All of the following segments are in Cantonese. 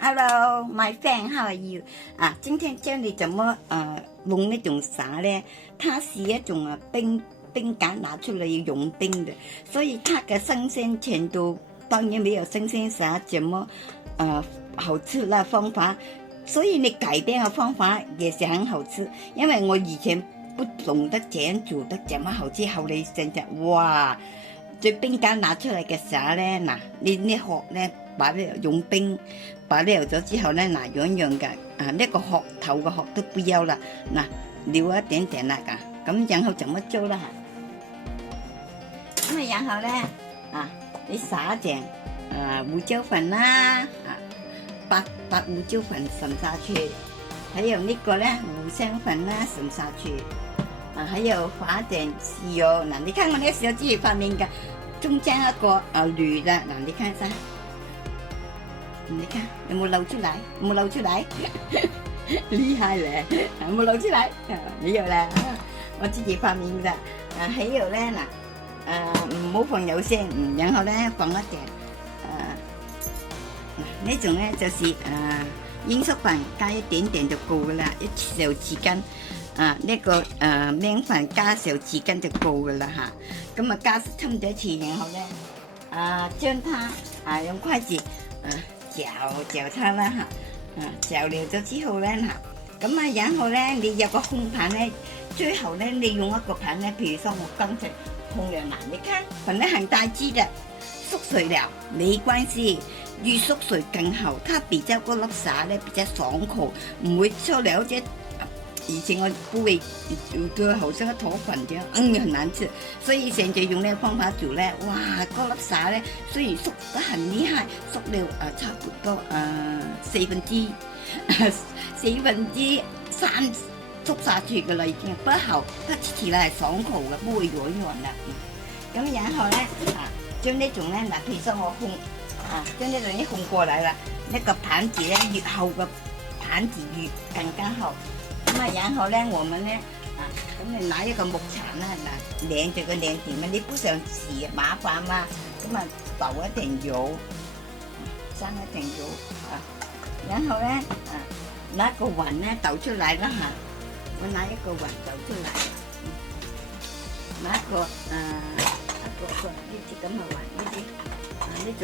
Hello, my friend, how are you？ 今天教你怎么弄那种啥呢？它是一种冰干拿出来融冰的，所以它的新鲜程度当然没有新鲜啥怎么好吃的方法。所以你改变的方法也是很好吃，因为我以前不懂得这样煮得这么好吃，后来现在哇！最冰干拿出嚟嘅時候咧，嗱，呢殼咧擺咗用冰擺咗咗之後咧，嗱樣樣嘅呢個殼頭嘅殼都不要啦，嗱留一點點啦㗎，咁然後怎麼做啦？咁然後咧你撒點胡椒粉啦，白胡椒粉滲下去，還有呢個咧五香粉啦滲下去。還有花點豉油，嗱，你看我呢個豉油自己發明嘅，中間一個驢的，嗱，你看一下，你看有冇漏出來？冇漏出來，厲害咧，冇漏出來，沒有啦，我自己發明的。還有咧嗱，唔好放油先，然後咧放一點，呢種咧就是鷹粟粉加一點點就夠噶啦，一小匙羹。呢個麵粉加小匙羹就夠噶啦嚇，咁加差唔多一次，然後咧將它用筷子攪它啦嚇，攪了咗之後咧咁然後咧你有個烘盤咧，最後咧你用一個盤咧，譬如說我剛才烘了嗱，你看粉得很大支的，縮水了沒關係，越縮水更好，它比較嗰粒沙咧比較爽口，唔會出嚟好似。以前我不會做好像個坨粉這樣，很難吃。所以現在用呢個方法煮咧，哇，嗰粒沙咧雖然縮得很厲害，縮了差不多四分之三縮下去嘅啦已經，不好，它吃起來係爽口嘅，不會軟軟啦。咁然後咧將呢種咧譬如說我烘將呢種一烘過來啦，呢個盤子咧越厚嘅盤子越更加好。然後咧，我們咧咁你拿一個木鏟啦，晾住個晾點啊，你不想洗麻煩嘛，咁倒一點油，生一點油然後咧拿個雲咧倒出來啦嚇，我拿一個雲倒出來，拿一個呢啲咁嘅雲，呢種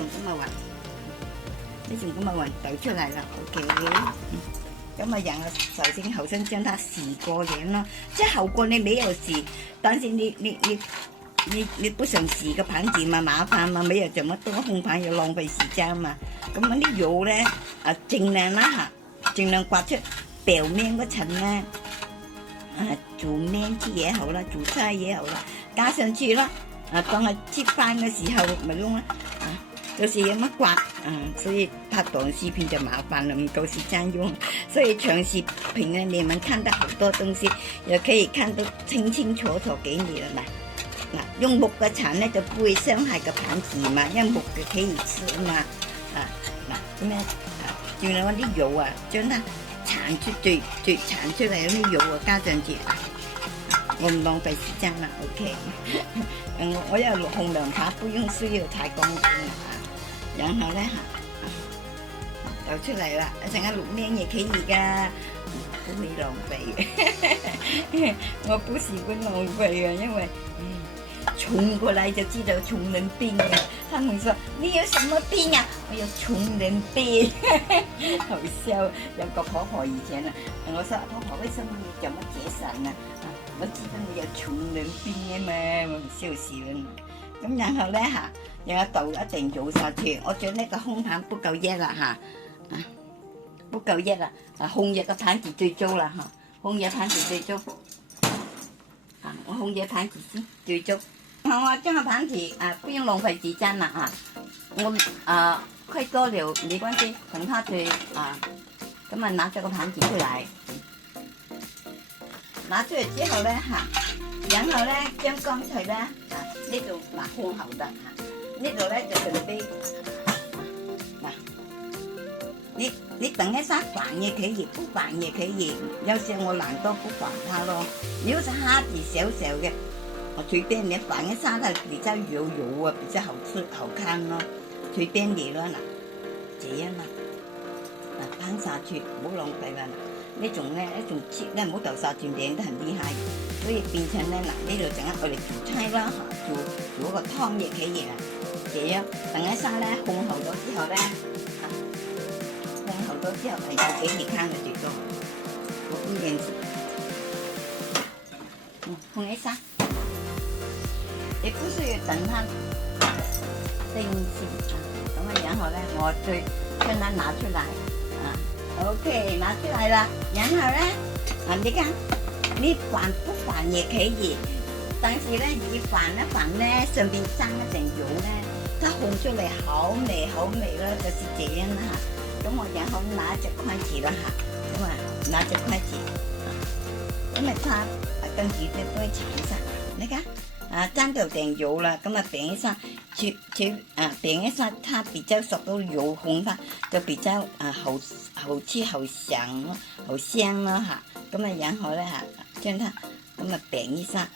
咁嘅雲倒出來啦 ，OK。咁然後首先好像將它洗過臉咯，即係後過你沒有洗，但是你不想洗個盤子嘛，麻煩嘛，沒有這麼多烘盤要浪費時間嘛。咁啲油咧盡量啦嚇，盡量刮出表面嗰層咧，煮麵豉也好啦，煮菜也好啦，加上去啦，當係切飯嘅時候咪用啦。就是咁樣刮，所以拍短視頻就麻煩了，唔夠時間用。所以長視頻呢，你們看到好多東西，也可以看得清清楚楚給你了嗱。用木嘅鏟呢就不會傷害個盤子嘛，因為木嘅可以吃嘛。咁樣盡量啲油將它鏟出最鏟出嚟嗰啲油加上去，我唔浪費時間啦 ，OK 我要烘涼茶，不用需要太乾淨然後咧倒出嚟啦，一陣間淥麵也可以㗎，不會浪費。我不喜歡浪費嘅，因為衝過來就知道窮人病嘅。他們說你有什麼病啊？我有窮人病，好笑。有個婆婆以前我說婆婆為什麼你這麼節省啊？我知道你有窮人病嘅嘛，我笑死啦。咁然後咧然後倒一定做下去，我將呢個烘盤不夠熱啦不夠熱啦，烘熱個盤子最糟啦烘熱盤子最糟，我烘熱盤子先最糟。我將個盤子不用浪費時間啦我快多了沒關係，等它最咁拿咗個盤子出來，拿出嚟之後咧然後咧將剛才咧呢度烘好的呢度咧就準備你等一下飯也可以，不飯也可以，有時我懶得不飯它咯。如果是蝦子小小嘅，我隨便你飯一沙它比較油比較好吃好看咯，隨便你咯這樣啦。烹下去，唔好浪費啦。呢種咧一種切咧，唔好豆沙轉靚得很厲害，所以變成咧嗱呢度陣間我哋煮菜啦嚇，做個湯也可以啊。這樣等一下咧烘好咗之後咧烘好咗之後係要給你看的最多，我不認識。烘一下，也不需要等它定先啊。咁啊，然後咧我再將它拿出來。OK， 拿出来了，然后呢，你看，你反不反也可以，但是呢，你反一反呢，上邊沾一層油呢，它烘出嚟好味好味咯，就是這樣啦嚇。咁我然後拿隻筷子啦嚇，咁啊拿隻筷子，因為它跟住呢都會產生，你看。沾到點油了，咁啊餅一下，餅一下，它比較熟到油烘它，就比較好吃好香咯，好香咯嚇。咁啊然後咧嚇，將它咁啊餅一下，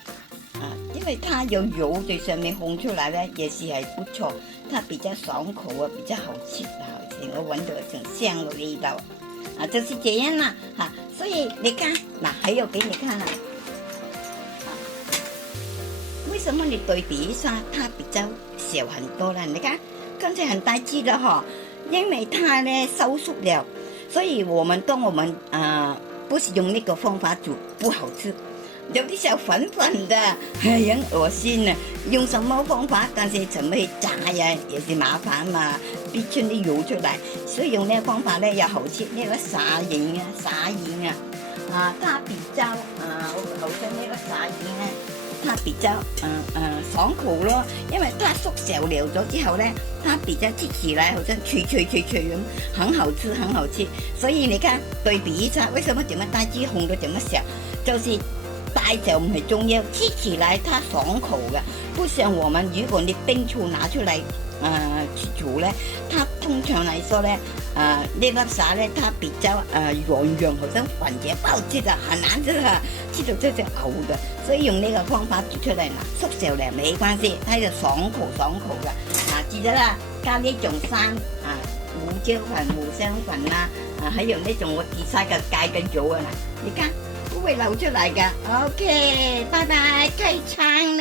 因為它有油在上面烘出來咧，也是係不錯，它比較爽口啊，比較好吃啊，我聞到一種香的味道，就是這樣啦嚇。所以你看，還有給你看啦。為什麼你對比一下，它比較小很多了？你看，剛才很大隻的哈，因為它呢收縮了，所以當我們不是用那個方法煮，不好吃，有啲小粉粉的，很惡心啊！用什麼方法？但是怎麼去炸呀，也是麻煩嘛，逼出啲油出來，所以用呢個方法呢又好吃，呢個沙鹽啊，它比較好像呢個沙鹽呢。它比較爽口咯，因為它縮小了咗之後咧，它比較吃起來好像脆咁，很好吃很好吃。所以你看對比一下，為什麼這麼大隻紅到這麼小？就是大就唔係重要，吃起來它爽口嘅，不像我們如果你冰醋拿出來去煮咧，它通常來說咧，呢粒沙咧它比較軟，好像粉嘢不好吃啊，很難吃啊，吃到真正嘔的。所以用呢個方法煮出嚟縮小了沒關係，它就爽口嘅。記得啦，加呢種胡椒粉、胡椒粉啦，還有呢種我自曬嘅芥嘅油啊，你看不會流出來㗎。OK，拜拜，開餐。